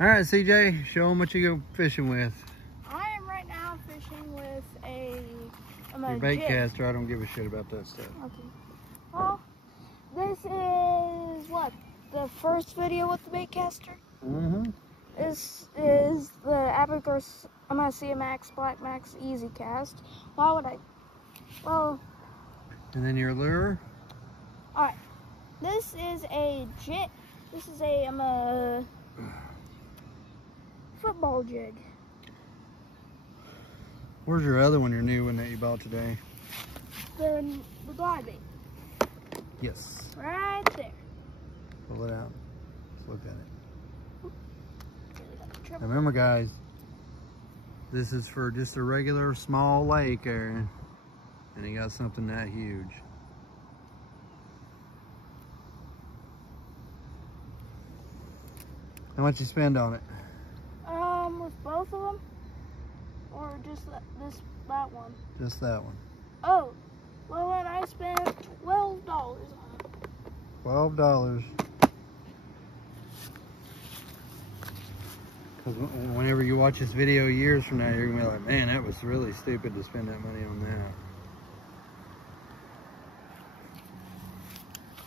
All right, CJ, show them what you go fishing with. I am right now fishing with Your bait caster. I don't give a shit about that stuff. Okay. Well, this is what? The first video with the bait caster? Mm-hmm. This is the Abacus MSC Max Black Max Easy Cast. Why would I? Well. And then your lure? Alright. This is a jig. This is a football jig. Where's your other one, your new one that you bought today? The glide bait. Yes. Right there. Pull it out. Let's look at it. Now remember, guys, this is for just a regular small lake area, and he got something that huge. How much you spend on it? With both of them, or just that one? Just that one. Oh, well, then I spent $12 on it. $12. Because whenever you watch this video years from now, you're gonna be like, man, that was really stupid to spend that money on that.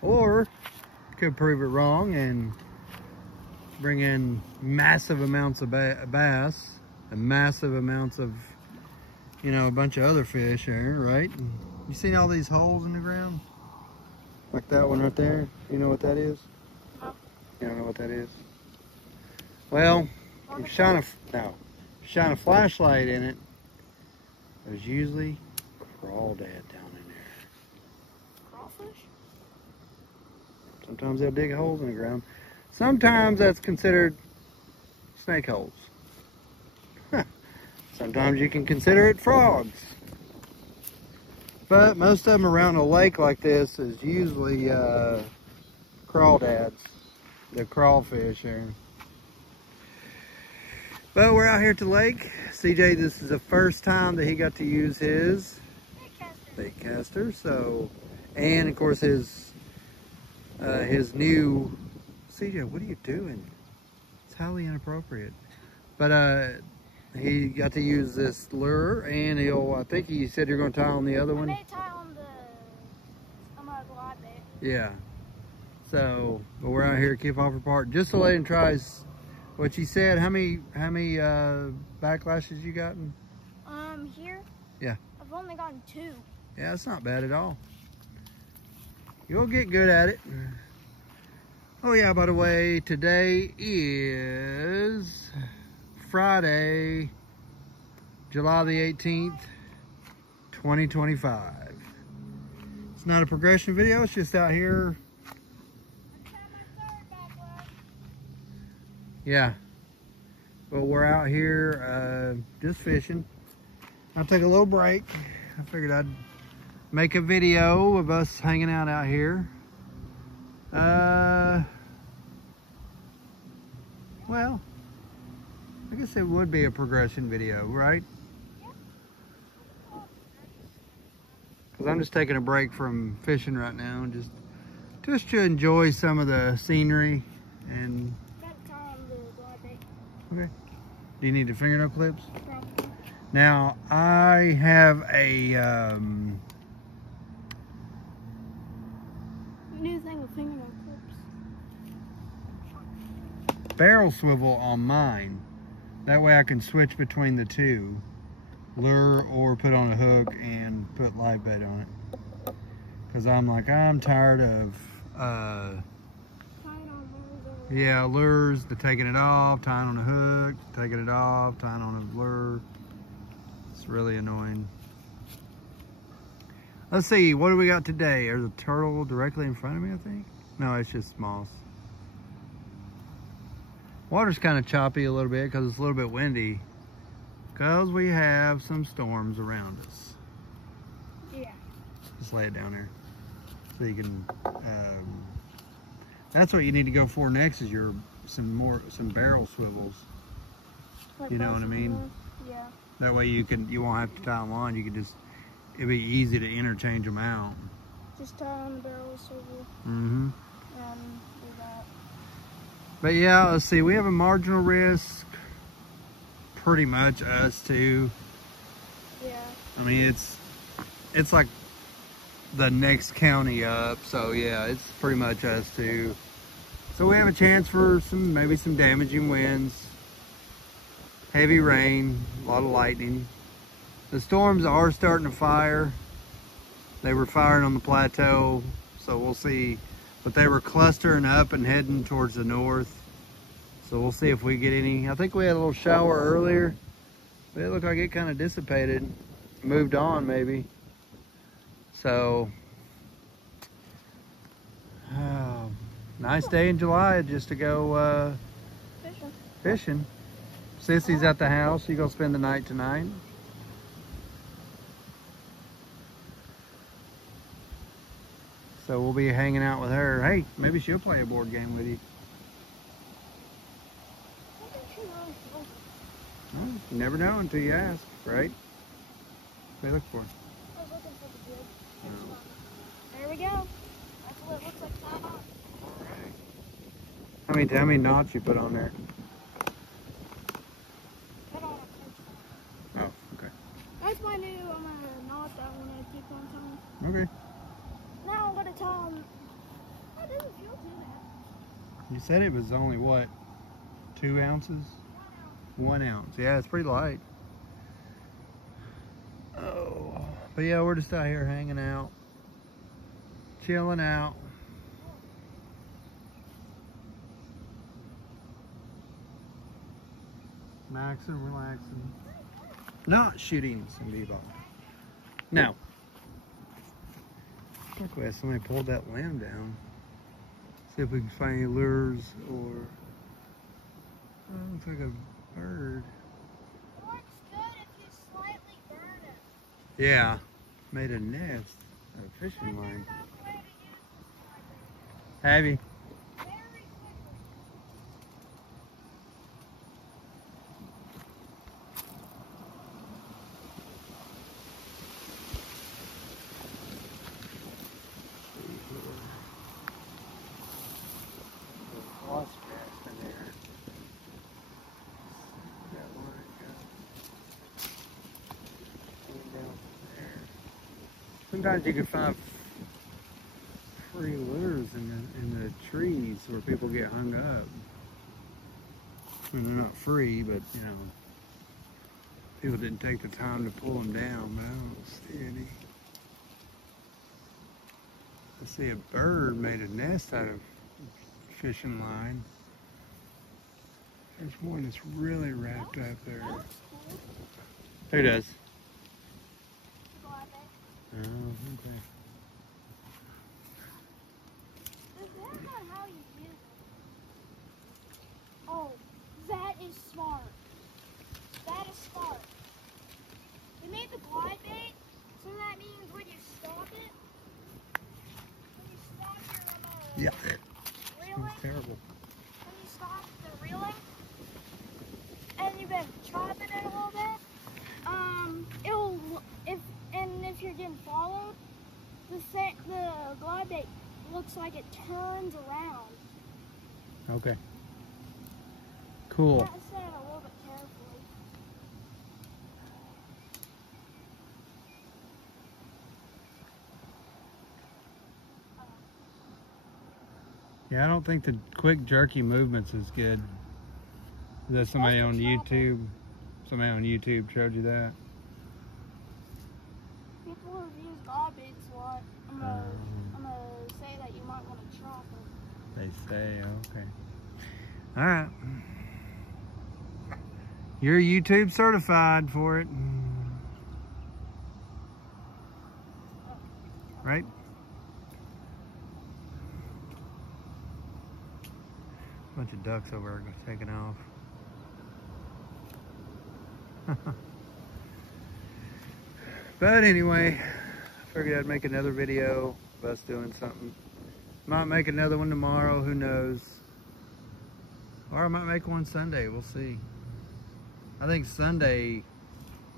Or could prove it wrong and bring in massive amounts of bass and massive amounts of, you know, a bunch of other fish there, right? And you seen all these holes in the ground? Like that one right there? You know what that is? No. You don't know what that is? Well, you shine a flashlight in it, there's usually crawdad down in there. Crawfish? Sometimes they'll dig holes in the ground. Sometimes that's considered snake holes. Sometimes you can consider it frogs. But most of them around a lake like this is usually crawdads, the crawfish there. But we're out here at the lake. CJ, this is the first time that he got to use his bait caster. So, and of course his new. CJ, what are you doing? It's highly inappropriate. But he got to use this lure, and I think he said you're going to tie on the other one. I may tie on my glide bait. Yeah. So, but we're out here at Kefauver Park just to let him try what you said. How many backlashes you gotten? Here? Yeah. I've only gotten 2. Yeah, that's not bad at all. You'll get good at it. Oh yeah, by the way, today is Friday, July the 18th, 2025. It's not a progression video, it's just out here. Yeah, but we're out here just fishing. I'll take a little break. I figured I'd make a video of us hanging out here. Well, I guess it would be a progression video, right? Because I'm just taking a break from fishing right now, and just to enjoy some of the scenery. And okay, do you need the fingernail clips? Probably. Now I have a new thing with fingernail clips. barrel swivel on mine. That way I can switch between the two, lure or put on a hook and put live bait on it. Because I'm tired of lures, the taking it off, tying on a hook, taking it off, tying on a lure. It's really annoying. Let's see, what do we got today? There's a turtle directly in front of me, I think. No, it's just moss. Water's kind of choppy a little bit because it's a little bit windy, because we have some storms around us. Yeah. Just lay it down there so you can. That's what you need to go for next, is some barrel swivels. Like you know what I mean? Yeah. That way you won't have to tie them on. You can it'll be easy to interchange them out. Just tie on the barrel swivel. Mm-hmm. And do that. But yeah, let's see. We have a marginal risk. Pretty much us too. Yeah. I mean, it's like the next county up. So yeah, it's pretty much us too. So we have a chance for maybe some damaging winds, heavy rain, a lot of lightning. The storms are starting to fire. They were firing on the plateau, so we'll see. But they were clustering up and heading towards the north. So we'll see if we get any. I think we had a little shower earlier, but it looked like it kind of dissipated, moved on maybe. So, nice day in July just to go fishing. Sissy's at the house. She gonna spend the night tonight. So we'll be hanging out with her. Hey, maybe she'll play a board game with you. Well, you never know until you ask, right? What do you look for? I was looking for the jig. There we go. That's what it looks like now. Alright. How many knots you put on there? Put on a pinch. Oh, okay. That's my new knot that I want to keep on telling. Okay. Now I'm going to tell him. That doesn't feel too bad. You said it was only what? 2 ounces? 1 ounce. Yeah, it's pretty light. Oh, but yeah, we're just out here hanging out, chilling out. Maxing, relaxing. Not shooting some b-ball. Now, look, we had somebody pulled that limb down. See if we can find any lures or. Oh, looks like a bird. It looks good if you slightly burn it. Yeah, made a nest, a fishing line. Have you? Sometimes you can find free lures in the trees where people get hung up. I mean, they're not free, but you know, people didn't take the time to pull them down. But I don't see any. I see a bird made a nest out of fishing line. There's one that's really wrapped up there. Who does? Oh, okay. Is that not how you use it? Oh, that is smart. That is smart. They made the glide bait, so that means when you stop it, Yeah. reeling, It's terrible. when you stop the reeling, and you've been chopping it a little bit, if you're getting followed, the glide bait looks like it turns around. Okay. Cool. Gotta set it a little bit carefully. Yeah, I don't think the quick jerky movements is good. Is that somebody on YouTube? Somebody on YouTube showed you that? People who use glide baits a lot, I'm gonna say that you might want to chop it. They say, okay. All right. You're YouTube certified for it. Right? Bunch of ducks over there taking off. But anyway, I figured I'd make another video of us doing something. Might make another one tomorrow, who knows. Or I might make one Sunday, we'll see. I think Sunday,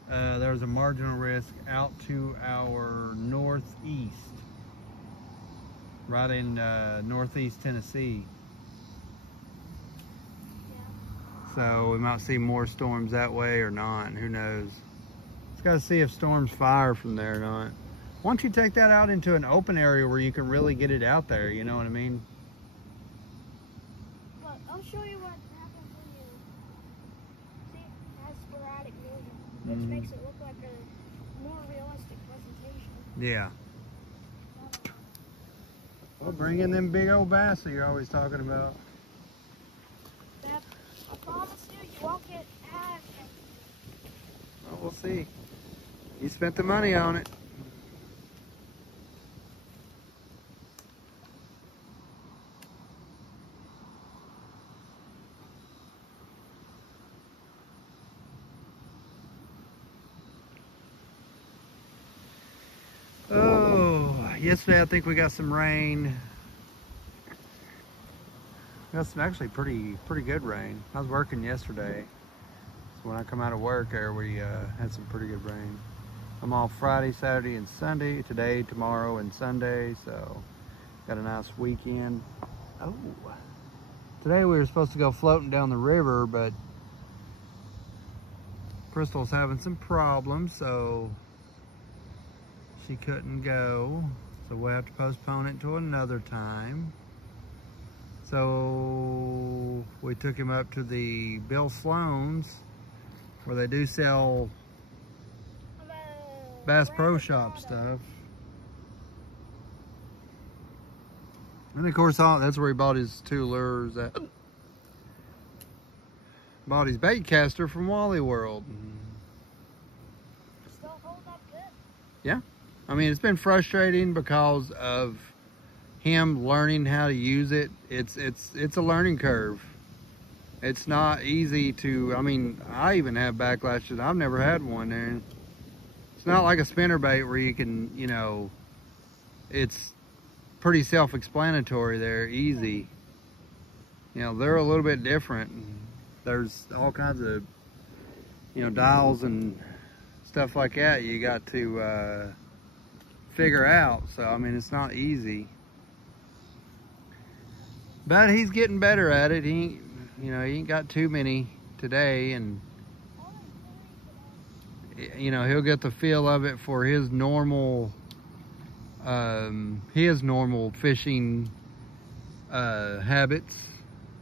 there's a marginal risk out to our northeast. Right in northeast Tennessee. So we might see more storms that way or not. Who knows? Just got to see if storms fire from there or not. Why don't you take that out into an open area where you can really get it out there, you know what I mean? Look, I'll show you what happens when you see it has sporadic movement, which makes it look like a more realistic presentation. Yeah. Well, bring in them big old bass that you're always talking about. That, I promise you, you won't get as empty. Well, we'll see. You spent the money on it. Oh, yesterday I think we got some rain. Got some actually pretty good rain. I was working yesterday, so when I come out of work there, we had some pretty good rain. I'm off Friday, Saturday, and Sunday. Today, tomorrow, and Sunday, so got a nice weekend. Oh, today we were supposed to go floating down the river, but Crystal's having some problems, so she couldn't go. So we'll have to postpone it to another time. So we took him up to the Bill Sloan's, where they do sell Bass Pro Shop stuff. And of course, that's where he bought his 2 lures at. Bought his bait caster from Wally World. Still hold up good? Yeah. I mean, it's been frustrating because of him learning how to use it. It's a learning curve. It's not easy to, I mean, I even have backlashes. I've never had one there. It's not like a spinnerbait where you can, you know, it's pretty self-explanatory there, easy. You know, they're a little bit different. There's all kinds of, you know, dials and stuff like that you got to figure out. So, I mean, it's not easy. But he's getting better at it. He, you know, he ain't got too many today, and you know, he'll get the feel of it for his normal fishing habits.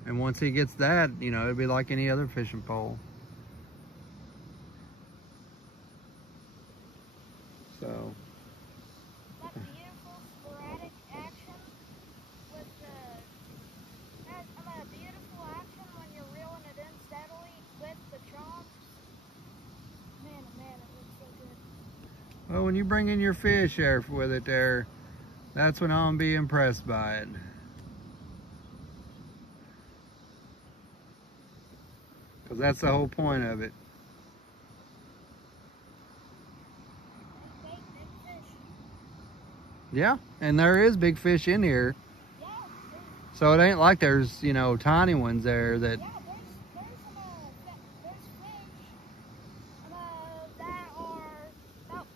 And once he gets that, you know, it'll be like any other fishing pole. So. That beautiful sporadic action with the, a beautiful action when you're reeling it in steadily with the chomps. Man, oh man, it looks so good. Well, when you bring in your fish there with it there, that's when I'm gonna be impressed by it. Because that's the whole point of it. Big fish. Yeah, and there is big fish in here. Yeah, So it ain't like there's, you know, tiny ones there that... yeah, there's fish that are about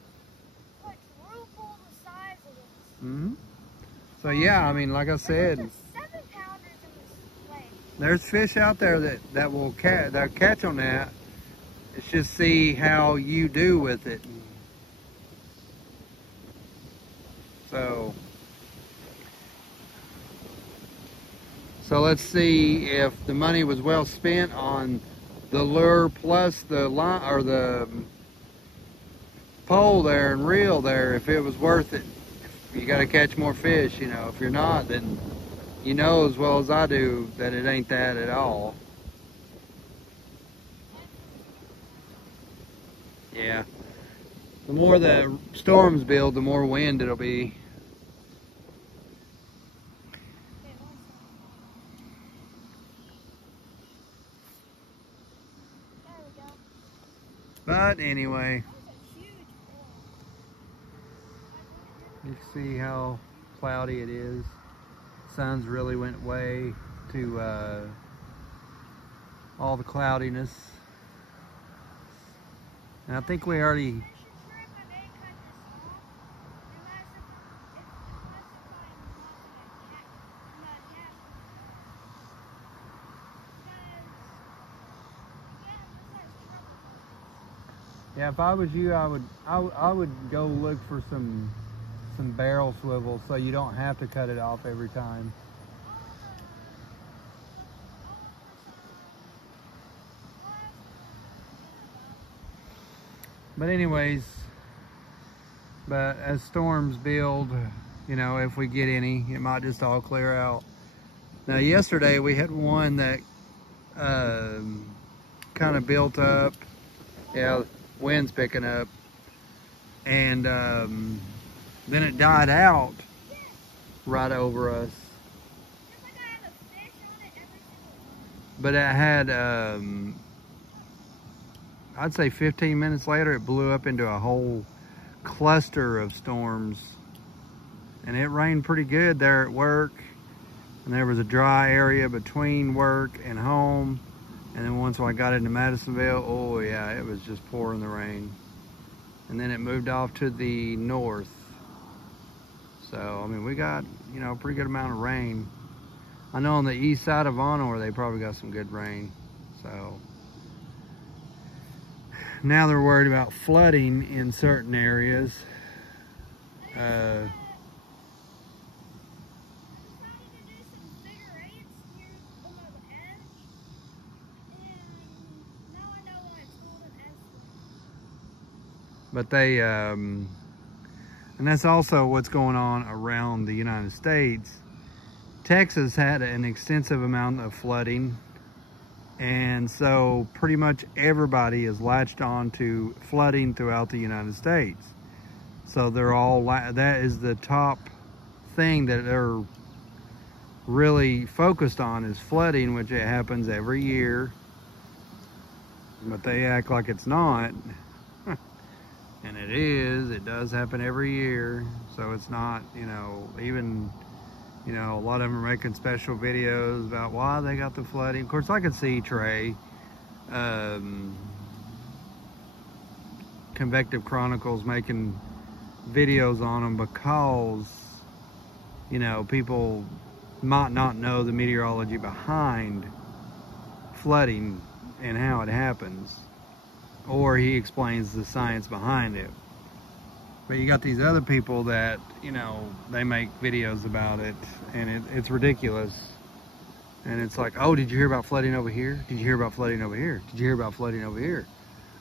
quadruple the size of this. Mm-hmm. So yeah, I mean, like I said, There's 7-pounders in this lake. there's fish out there that will catch on that. It's just see how you do with it. So let's see if the money was well spent on the lure plus the line or the pole there and reel there, if it was worth it. You got to catch more fish, you know. If you're not, then you know as well as I do that it ain't that at all. Yeah. The more the storms build, the more wind it'll be. But anyway, you see how cloudy it is. Sun's really went way to all the cloudiness. And I think we already... Yeah, if I was you, I would go look for some barrel swivel so you don't have to cut it off every time. But anyways, but as storms build, you know, if we get any, it might just all clear out. Now yesterday we had one that kind of built up. Yeah, wind's picking up. And then it died out right over us. But it had, I'd say 15 minutes later, it blew up into a whole cluster of storms. And it rained pretty good there at work. And there was a dry area between work and home. And then once I got into Madisonville, oh yeah, it was just pouring the rain. And then it moved off to the north. So, I mean, we got, you know, a pretty good amount of rain. I know on the east side of Vonore, they probably got some good rain. So, now they're worried about flooding in certain areas. But they, and that's also what's going on around the United States. Texas had an extensive amount of flooding, and so pretty much everybody is latched on to flooding throughout the United States. So they're all, that is the top thing that they're really focused on, is flooding, which it happens every year, but they act like it's not. And it is, it does happen every year. So it's not, you know, even, you know, a lot of them are making special videos about why they got the flooding. Of course, I could see Trey, Convective Chronicles, making videos on them because, you know, people might not know the meteorology behind flooding and how it happens. Or he explains the science behind it. But you got these other people that, you know, they make videos about it, and it's ridiculous. And it's like, oh, did you hear about flooding over here? Did you hear about flooding over here? Did you hear about flooding over here?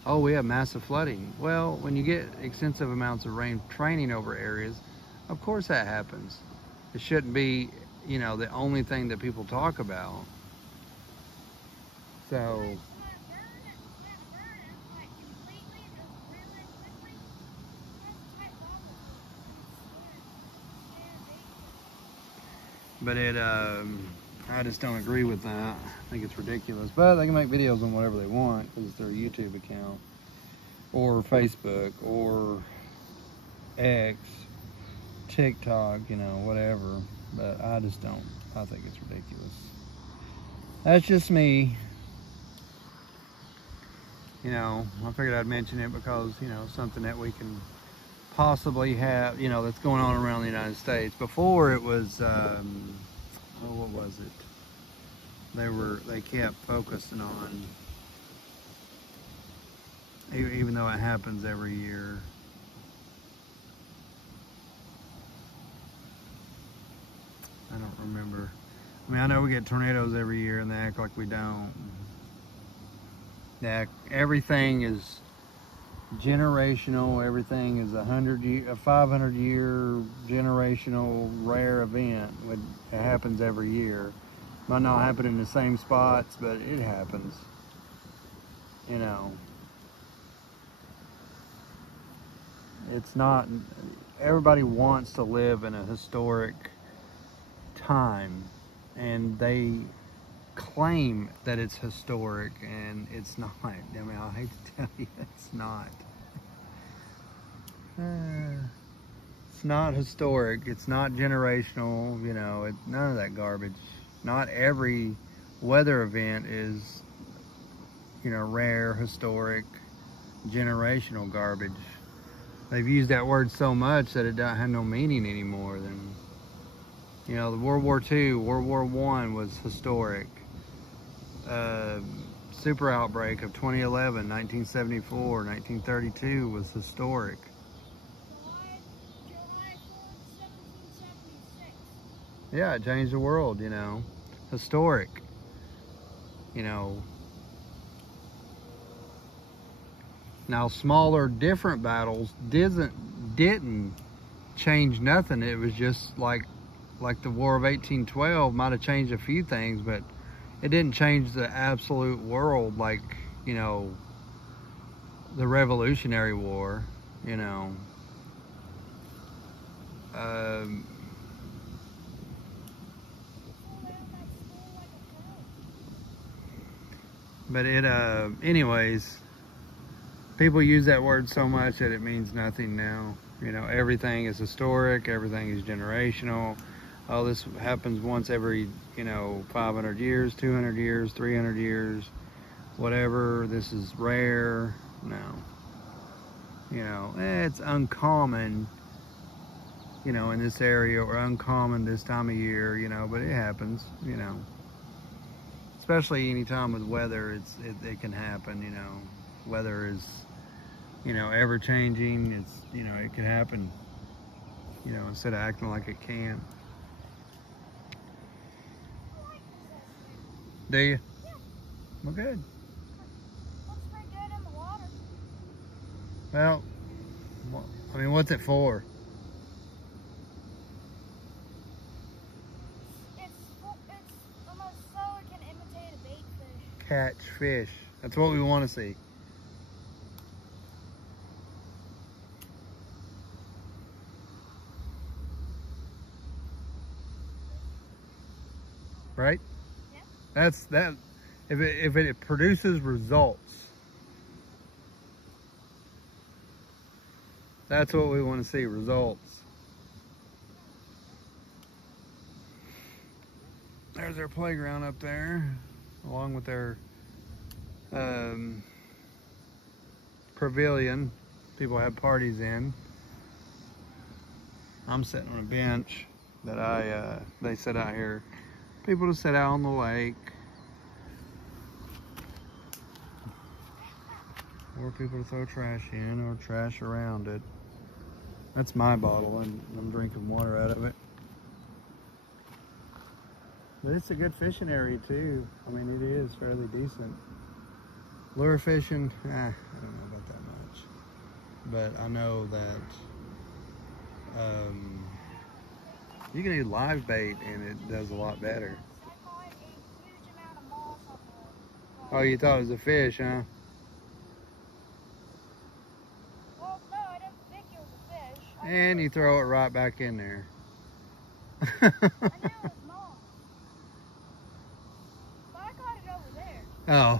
Oh, we have massive flooding. Well, when you get extensive amounts of rain training over areas, of course that happens. It shouldn't be, you know, the only thing that people talk about. So, but I just don't agree with that. I think it's ridiculous. But they can make videos on whatever they want because it's their YouTube account, or Facebook, or X, TikTok, you know, whatever. But I just don't. I think it's ridiculous. That's just me. You know, I figured I'd mention it because, you know, something that we can possibly have, you know, that's going on around the United States. Before it was, oh, what was it? They kept focusing on, even though it happens every year. I don't remember. I mean, I know we get tornadoes every year and they act like we don't. Yeah, everything is generational. Everything is a 500-year generational rare event. It happens every year. Might not happen in the same spots, but it happens. You know, it's not. Everybody wants to live in a historic time, and they claim that it's historic, and it's not. I mean, I hate to tell you, it's not. It's not historic. It's not generational. You know, none of that garbage. Not every weather event is, you know, rare, historic, generational garbage. They've used that word so much that it doesn't have no meaning anymore. Than, you know, the World War II, World War I was historic. super outbreak of 2011, 1974, 1932 was historic. July 4th, 1776. Yeah, it changed the world, you know. Historic. You know. Now, smaller, different battles didn't change nothing. It was just like the War of 1812 might have changed a few things, but it didn't change the absolute world like, you know, the Revolutionary War, you know. But it, anyways, people use that word so much that it means nothing now. You know, everything is historic, everything is generational. Oh, this happens once every, you know, 500 years, 200 years, 300 years, whatever. This is rare. No. You know, it's uncommon, you know, in this area, or uncommon this time of year, you know, but it happens, you know. Especially any time with weather, it can happen, you know. Weather is, you know, ever changing. It's, you know, it can happen, you know, instead of acting like it can. Do you? Yeah. Well, good. Looks pretty good in the water. Well, I mean, what's it for? It's almost so it can imitate a bait fish. Catch fish. That's what we want to see. Right? Yeah. That's that. If it produces results, that's what we want to see. Results. There's their playground up there, along with their pavilion. People have parties in. I'm sitting on a bench that they set out here. People to sit out on the lake, or people to throw trash in or trash around it. That's my bottle, and I'm drinking water out of it. But it's a good fishing area too. I mean, it is fairly decent. Lure fishing, I don't know about that much. But I know that you can do live bait and it does a lot better. I caught a huge amount of moss on the Oh, you thought it was a fish, huh? Well, no, I didn't think it was a fish. And you throw it right back in there. I knew it was moss. But I caught it over there. Oh.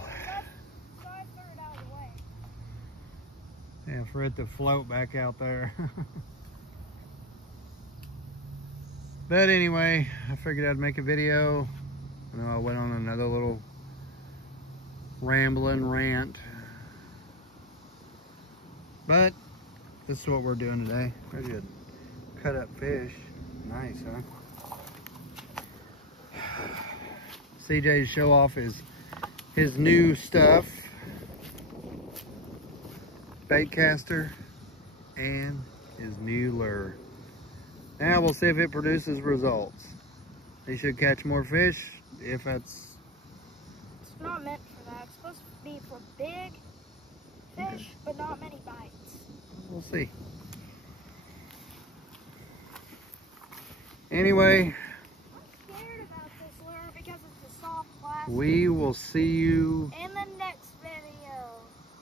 So I threw it out of the way. Yeah, for it to float back out there. But anyway, I figured I'd make a video. I know I went on another little rambling rant. But this is what we're doing today. Ready to cut up fish. Nice, huh? CJ's show off his new stuff. Bait caster and his new lure. Now we'll see if it produces results. He should catch more fish if that's... It's not meant for that. It's supposed to be for big fish, but not many bites. We'll see. Anyway, I'm scared about this lure because it's a soft plastic. we will see you And then